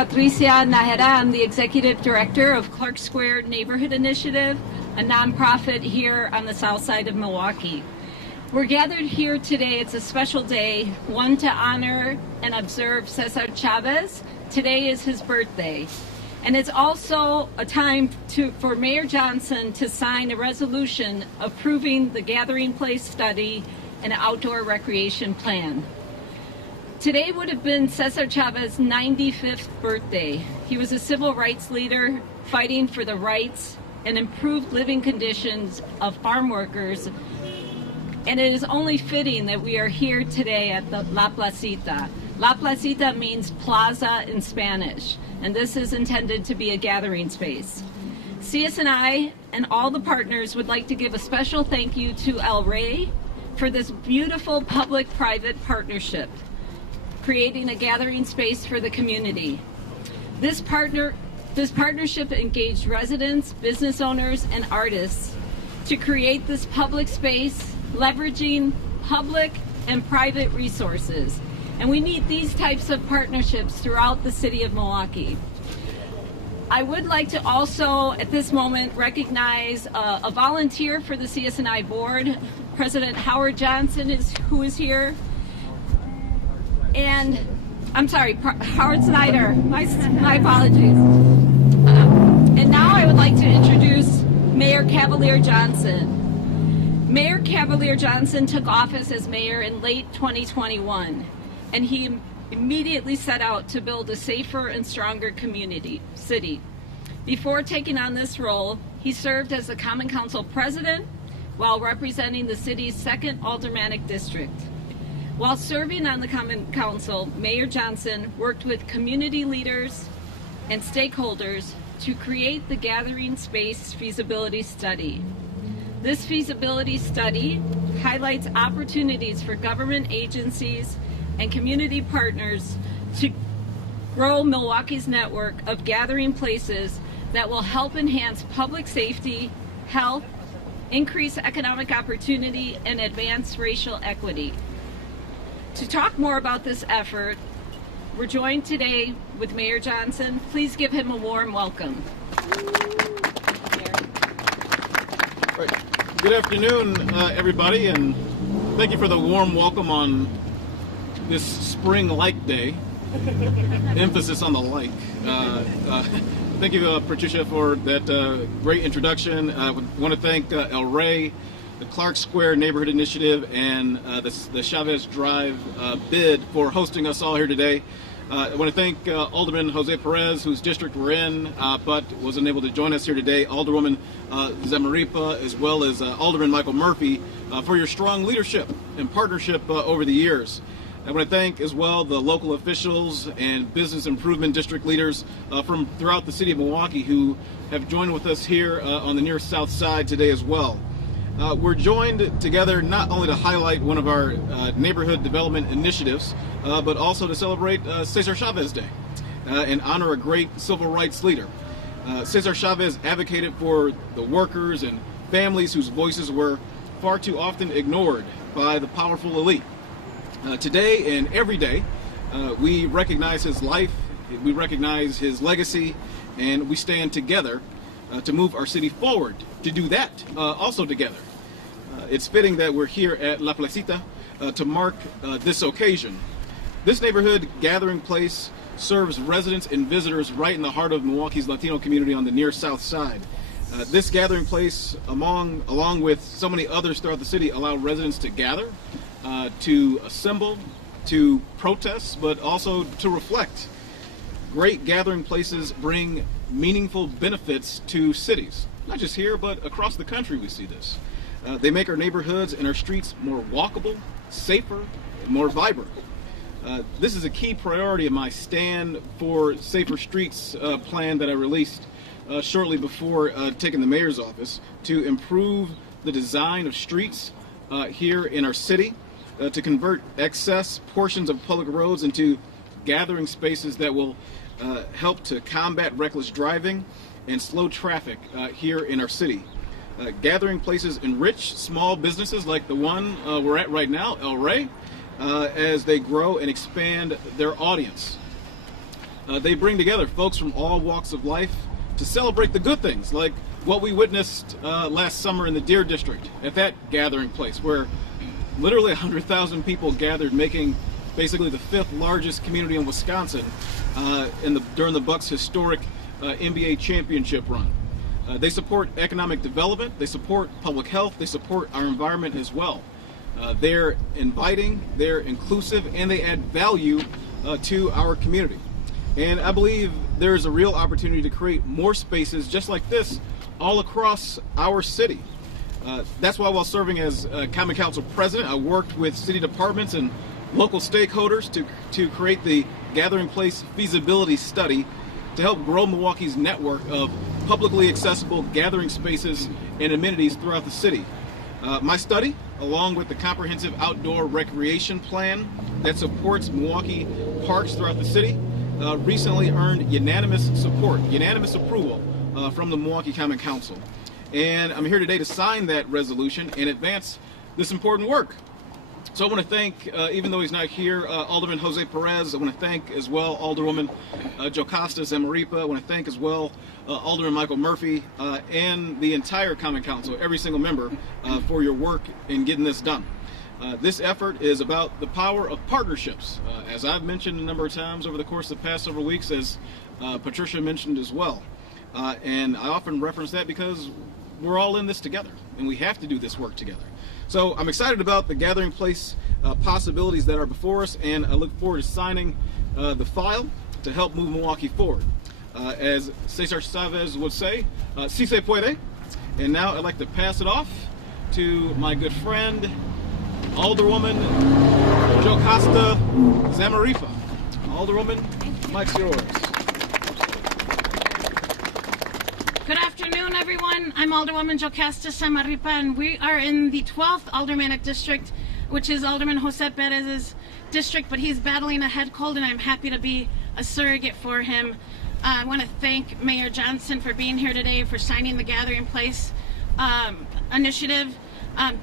Patricia Najera. I'm the Executive Director of Clark Square Neighborhood Initiative, a nonprofit here on the south side of Milwaukee. We're gathered here today. It's a special day, one to honor and observe Cesar Chavez. Today is his birthday. And it's also a time for Mayor Johnson to sign a resolution approving the gathering place study and outdoor recreation plan. Today would have been Cesar Chavez's 95th birthday. He was a civil rights leader fighting for the rights and improved living conditions of farm workers. And it is only fitting that we are here today at the La Placita. La Placita means plaza in Spanish, and this is intended to be a gathering space. CSNI and all the partners would like to give a special thank you to El Rey for this beautiful public-private partnership, creating a gathering space for the community. This partnership engaged residents, business owners, and artists to create this public space, leveraging public and private resources. And we need these types of partnerships throughout the city of Milwaukee. I would like to also, at this moment, recognize a volunteer for the CSNI board, President Howard Johnson, who is here. And, I'm sorry, Howard Snyder, my apologies. And now I would like to introduce Mayor Cavalier Johnson. Mayor Cavalier Johnson took office as mayor in late 2021. And he immediately set out to build a safer and stronger city. Before taking on this role, he served as the Common Council president while representing the city's 2nd Aldermanic District. While serving on the Common Council, Mayor Johnson worked with community leaders and stakeholders to create the Gathering Space Feasibility Study. This feasibility study highlights opportunities for government agencies and community partners to grow Milwaukee's network of gathering places that will help enhance public safety, health, increase economic opportunity, and advance racial equity. To talk more about this effort, we're joined today with Mayor Johnson. Please give him a warm welcome. Good afternoon, everybody, and thank you for the warm welcome on this spring-like day. Emphasis on the like. Thank you, Patricia, for that great introduction. I want to thank El Rey, the Clark Square Neighborhood Initiative, and the Chavez Drive bid for hosting us all here today. I want to thank Alderman Jose Perez, whose district we're in, but wasn't able to join us here today, Alderwoman Zamaripa, as well as Alderman Michael Murphy, for your strong leadership and partnership over the years. I want to thank as well the local officials and business improvement district leaders from throughout the city of Milwaukee who have joined with us here on the near south side today as well. We're joined together not only to highlight one of our neighborhood development initiatives, but also to celebrate Cesar Chavez Day and honor a great civil rights leader. Cesar Chavez advocated for the workers and families whose voices were far too often ignored by the powerful elite. Today and every day, we recognize his life, we recognize his legacy, and we stand together to move our city forward, to do that also together. It's fitting that we're here at La Placita to mark this occasion. This neighborhood gathering place serves residents and visitors right in the heart of Milwaukee's Latino community on the near south side. This gathering place, along with so many others throughout the city, allow residents to gather, to assemble, to protest, but also to reflect. Great gathering places bring meaningful benefits to cities. Not just here, but across the country we see this. They make our neighborhoods and our streets more walkable, safer, and more vibrant. This is a key priority of my Stand for Safer Streets plan that I released shortly before taking the mayor's office to improve the design of streets here in our city, to convert excess portions of public roads into gathering spaces that will help to combat reckless driving and slow traffic here in our city. Gathering places enrich small businesses like the one we're at right now, El Rey, as they grow and expand their audience. They bring together folks from all walks of life to celebrate the good things, like what we witnessed last summer in the Deer District at that gathering place, where literally 100,000 people gathered, making basically the 5th largest community in Wisconsin during the Bucks' historic NBA championship run. They support economic development, they support public health, they support our environment as well. They're inviting, they're inclusive, and they add value to our community. And I believe there is a real opportunity to create more spaces just like this all across our city. That's why, while serving as Common Council president, I worked with city departments and local stakeholders to create the Gathering Place feasibility study to help grow Milwaukee's network of publicly accessible gathering spaces and amenities throughout the city. My study, along with the comprehensive outdoor recreation plan that supports Milwaukee parks throughout the city, recently earned unanimous approval from the Milwaukee Common Council. And I'm here today to sign that resolution and advance this important work. So I want to thank, even though he's not here, Alderman Jose Perez. I want to thank as well Alderwoman Jocasta Zamarripa. I want to thank as well Alderman Michael Murphy and the entire Common Council, every single member, for your work in getting this done. This effort is about the power of partnerships, as I've mentioned a number of times over the course of the past several weeks, as Patricia mentioned as well. And I often reference that because we're all in this together, and we have to do this work together. So I'm excited about the Gathering Place possibilities that are before us, and I look forward to signing the file to help move Milwaukee forward. As Cesar Chavez would say, si se puede. And now I'd like to pass it off to my good friend, Alderwoman Jocasta Zamarripa. Alderwoman, mic's yours. Good afternoon, everyone. I'm Alderwoman Jocasta Zamarripa, and we are in the 12th Aldermanic District, which is Alderman Jose Perez's district, but he's battling a head cold, and I'm happy to be a surrogate for him. I want to thank Mayor Johnson for being here today, for signing the Gathering Place initiative.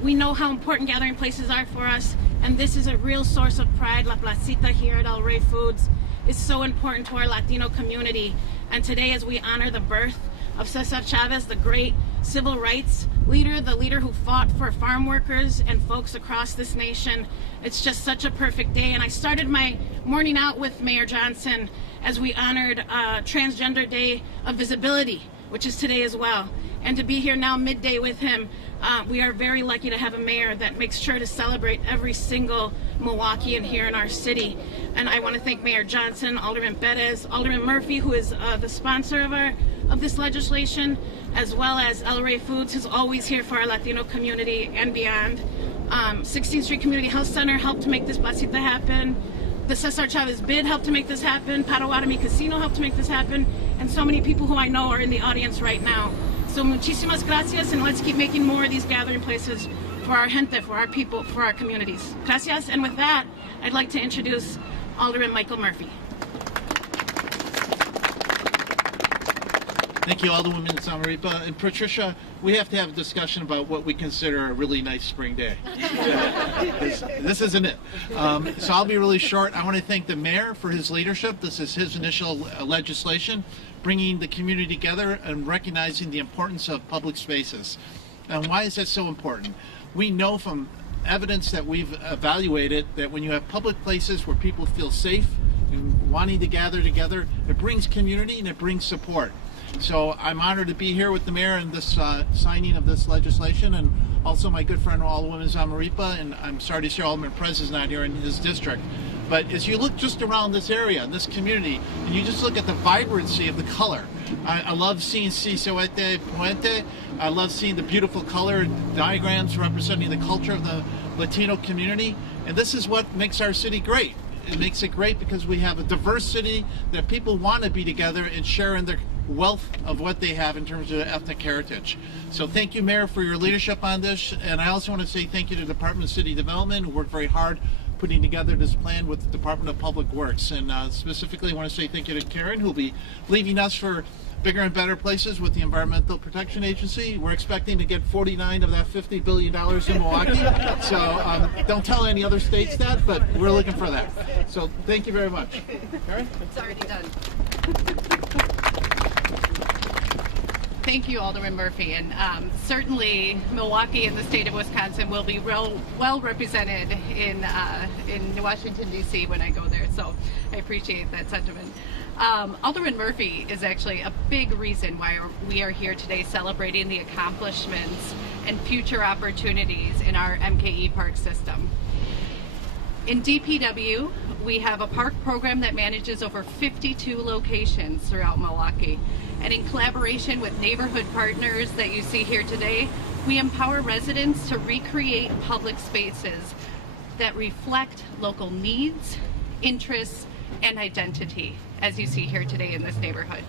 We know how important gathering places are for us, and this is a real source of pride. La Placita here at El Rey Foods is so important to our Latino community. And today, as we honor the birth of Cesar Chavez, the great civil rights leader, the leader who fought for farm workers and folks across this nation, it's just such a perfect day. And I started my morning out with Mayor Johnson as we honored Transgender Day of Visibility, which is today as well. And to be here now midday with him, we are very lucky to have a mayor that makes sure to celebrate every single Milwaukeean here in our city. And I want to thank Mayor Johnson, Alderman Perez, Alderman Murphy, who is the sponsor of this legislation, as well as El Rey Foods, who's always here for our Latino community and beyond. 16th Street Community Health Center helped to make this Placita happen. The Cesar Chavez bid helped to make this happen. Potawatomi Casino helped to make this happen. And so many people who I know are in the audience right now. So muchísimas gracias, and let's keep making more of these gathering places for our gente, for our people, for our communities. Gracias, and with that, I'd like to introduce Alderman Michael Murphy. Thank you, Alderwoman Zamarripa. And Patricia, we have to have a discussion about what we consider a really nice spring day. This isn't it. So I'll be really short. I want to thank the mayor for his leadership. This is his initial legislation, bringing the community together and recognizing the importance of public spaces. And why is that so important? We know from evidence that we've evaluated that when you have public places where people feel safe and wanting to gather together, it brings community and it brings support. So I'm honored to be here with the mayor in this signing of this legislation, and also my good friend Alderwoman Zamarripa, and I'm sorry to see Alderman Perez is not here in his district. But as you look just around this area, this community, and you just look at the vibrancy of the color, I love seeing Si Suete Puente. I love seeing the beautiful color diagrams representing the culture of the Latino community. And this is what makes our city great. It makes it great because we have a diverse city that people want to be together and share in their wealth of what they have in terms of ethnic heritage. So thank you, Mayor, for your leadership on this. And I also want to say thank you to the Department of City Development, who worked very hard putting together this plan with the Department of Public Works. And specifically, I want to say thank you to Karen, who'll be leaving us for bigger and better places with the Environmental Protection Agency. We're expecting to get 49 of that $50 billion in Milwaukee. So don't tell any other states that, but we're looking for that. So thank you very much. Karen? It's already done. Thank you, Alderman Murphy. And certainly Milwaukee and the state of Wisconsin will be well represented in Washington, D.C. when I go there. So I appreciate that sentiment. Alderman Murphy is actually a big reason why we are here today celebrating the accomplishments and future opportunities in our MKE park system. In DPW, we have a park program that manages over 52 locations throughout Milwaukee. And in collaboration with neighborhood partners that you see here today, we empower residents to recreate public spaces that reflect local needs, interests, and identity, as you see here today in this neighborhood.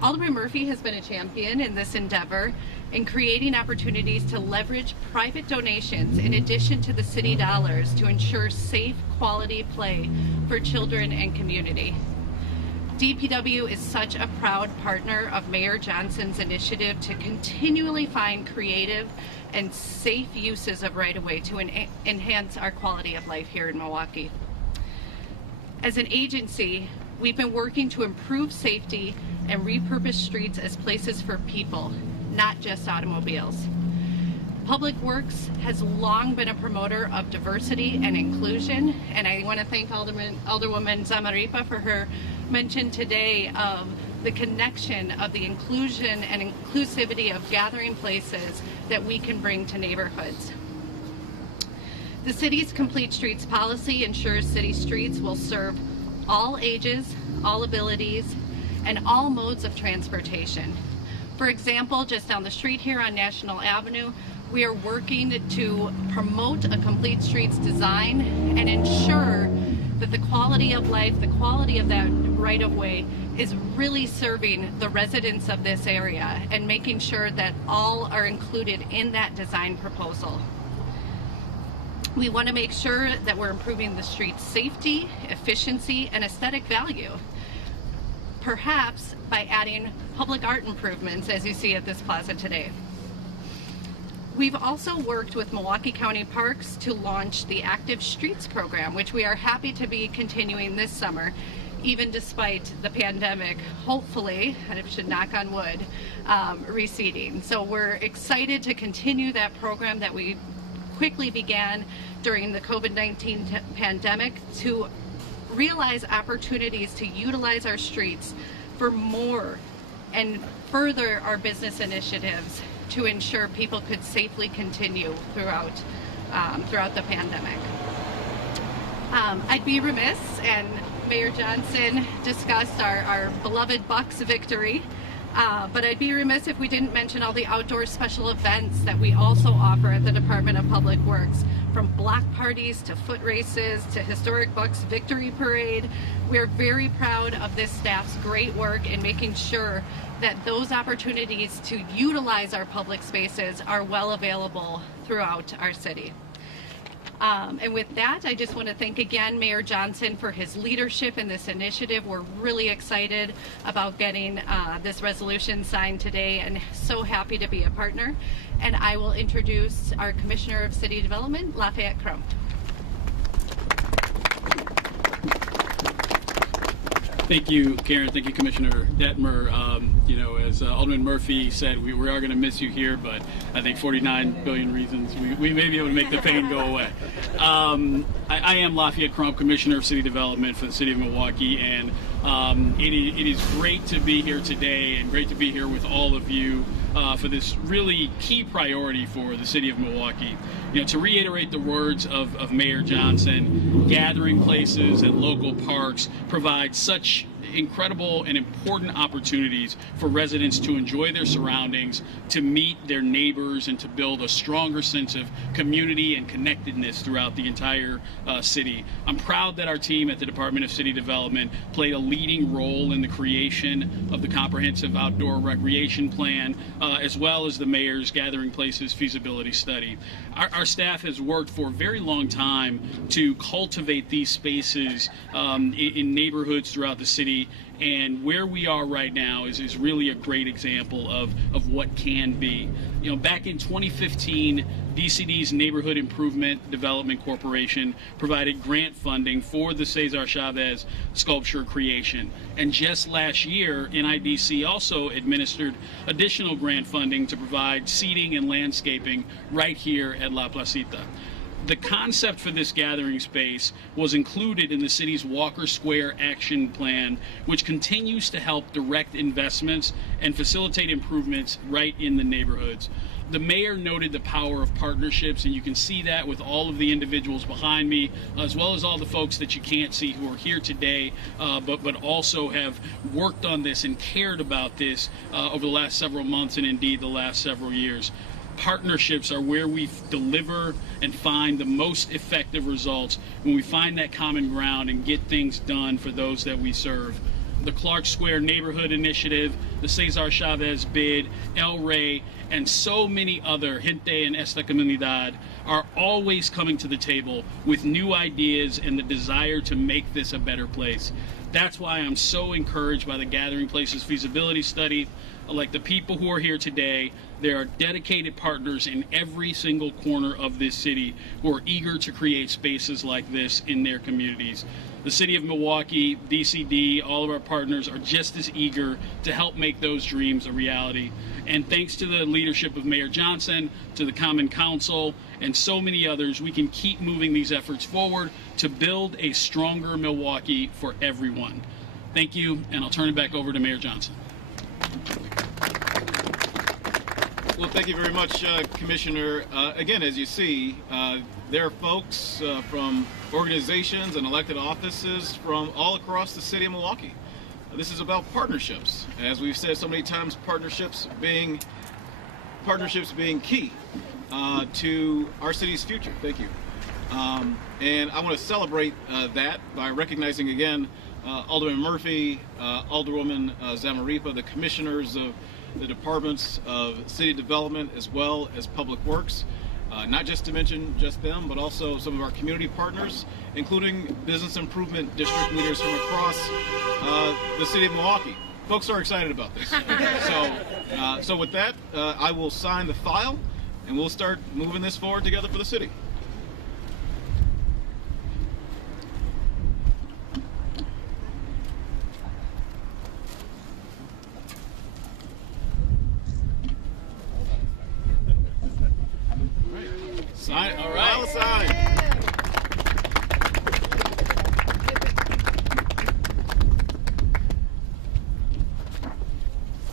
Alderman Murphy has been a champion in this endeavor in creating opportunities to leverage private donations in addition to the city dollars to ensure safe, quality play for children and community. DPW is such a proud partner of Mayor Johnson's initiative to continually find creative and safe uses of right-of-way to enhance our quality of life here in Milwaukee. As an agency, we've been working to improve safety and repurpose streets as places for people, not just automobiles. Public Works has long been a promoter of diversity and inclusion, and I want to thank Alderwoman Zamarripa for her mention today of the connection of the inclusion and inclusivity of gathering places that we can bring to neighborhoods. The city's Complete Streets policy ensures city streets will serve all ages, all abilities, and all modes of transportation. For example, just down the street here on National Avenue, we are working to promote a Complete Streets design and ensure that the quality of life, the quality of that right-of-way is really serving the residents of this area and making sure that all are included in that design proposal. We want to make sure that we're improving the street's safety, efficiency, and aesthetic value, perhaps by adding public art improvements as you see at this plaza today. We've also worked with Milwaukee County Parks to launch the Active Streets program, which we are happy to be continuing this summer, even despite the pandemic, hopefully, and I should knock on wood, receding. So we're excited to continue that program that we quickly began during the COVID-19 pandemic to realize opportunities to utilize our streets for more and further our business initiatives to ensure people could safely continue throughout the pandemic. I'd be remiss, and Mayor Johnson discussed our beloved Bucks victory, but I'd be remiss if we didn't mention all the outdoor special events that we also offer at the Department of Public Works, from block parties to foot races to historic Bucks Victory Parade. We're very proud of this staff's great work in making sure that those opportunities to utilize our public spaces are well available throughout our city. And with that, I just want to thank again Mayor Johnson for his leadership in this initiative. We're really excited about getting this resolution signed today and so happy to be a partner. And I will introduce our Commissioner of City Development, Lafayette Crump. Thank you, Karen. Thank you, Commissioner Detmer. As Alderman Murphy said, we are going to miss you here, but I think 49 billion reasons we may be able to make the pain go away. I am Lafayette Crump, Commissioner of City Development for the City of Milwaukee, and it is great to be here today and great to be here with all of you for this really key priority for the City of Milwaukee. To reiterate the words of Mayor Johnson, gathering places and local parks provide such incredible and important opportunities for residents to enjoy their surroundings, to meet their neighbors, and to build a stronger sense of community and connectedness throughout the entire city. I'm proud that our team at the Department of City Development played a leading role in the creation of the comprehensive outdoor recreation plan, as well as the mayor's Gathering Places feasibility study. Our staff has worked for a very long time to cultivate these spaces in neighborhoods throughout the city, and where we are right now is really a great example of what can be. You know, back in 2015, DCD's Neighborhood Improvement Development Corporation provided grant funding for the Cesar Chavez sculpture creation. And just last year, NIDC also administered additional grant funding to provide seating and landscaping right here at La Placita. The concept for this gathering space was included in the city's Walker Square Action Plan, which continues to help direct investments and facilitate improvements right in the neighborhoods. The mayor noted the power of partnerships, and you can see that with all of the individuals behind me, as well as all the folks that you can't see who are here today, but also have worked on this and cared about this over the last several months and indeed the last several years. Partnerships are where we deliver and find the most effective results, when we find that common ground and get things done for those that we serve. The Clark Square Neighborhood Initiative, the Cesar Chavez Bid, El Rey, and so many other, Gente and Esta Comunidad, are always coming to the table with new ideas and the desire to make this a better place. That's why I'm so encouraged by the Gathering Places feasibility study. Like the people who are here today, there are dedicated partners in every single corner of this city who are eager to create spaces like this in their communities. The City of Milwaukee, DCD, all of our partners are just as eager to help make those dreams a reality. And thanks to the leadership of Mayor Johnson, to the Common Council, and so many others, we can keep moving these efforts forward to build a stronger Milwaukee for everyone. Thank you, and I'll turn it back over to Mayor Johnson. Well, thank you very much, Commissioner. Again, as you see, there are folks from organizations and elected offices from all across the city of Milwaukee. This is about partnerships. As we've said so many times, partnerships being key to our city's future. Thank you. And I want to celebrate that by recognizing again Alderman Murphy, Alderwoman Zamarripa, the commissioners of the departments of city development as well as public works, not just to mention just them, but also some of our community partners, including business improvement district leaders from across the city of Milwaukee. Folks are excited about this. So with that, I will sign the file and we'll start moving this forward together for the city. Sign, all right. I'll sign.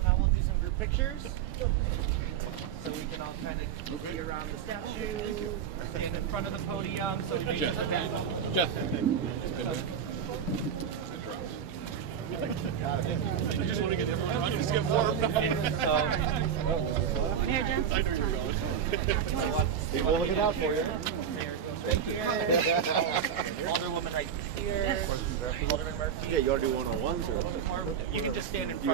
Now we'll do some group pictures. So we can all kind of be around the statue, stand in front of the podium. So we do Jeff. Jeff. I just want to get everyone around. Just get warm. Mayor Johnson. I know you're going. We'll look it out for you. Right here. Alderwoman right here. Alderman Murphy. Yeah, you want to do one-on-ones or? You can just stand in front of